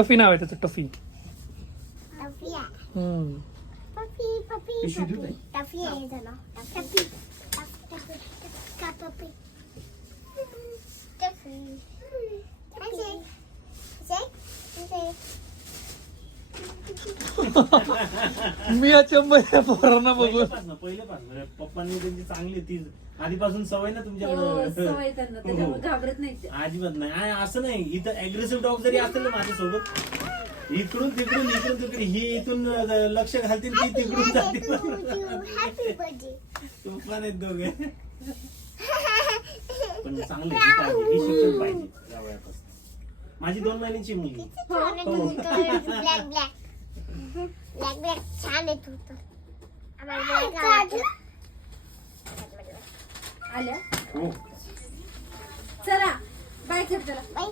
Tuffy नाव आहे त्याचं, Tuffy. Tuffy आहे. पिशवी देऊ काय? टफी आहे झालं. टफी. टफी. मी याच्या पोरांना बघून पहिल्यापासून पप्पांनी त्यांची चांगली ती आधीपासून सवय ना हो, तुमच्याकडे. सवय त्यांना, त्याच्यामुळे घाबरत नाही ते. अजिबात नाही. आणि असं नाही, इथं अग्रेसिव्ह डॉग जरी असेल ना माझ्यासोबत, इकडून तिकडून ही इथून लक्ष घालतील, ती तिकडून जातील. तुफान आहेत दोघे. पण चांगले पाहिजे, ही शिक्षण पाहिजे या वयापासून. माझी 2 महिन्याची मुलगी. ब्लॅक छान आहे तू तर. आल्या हो. चला बाय कर, चला बाय.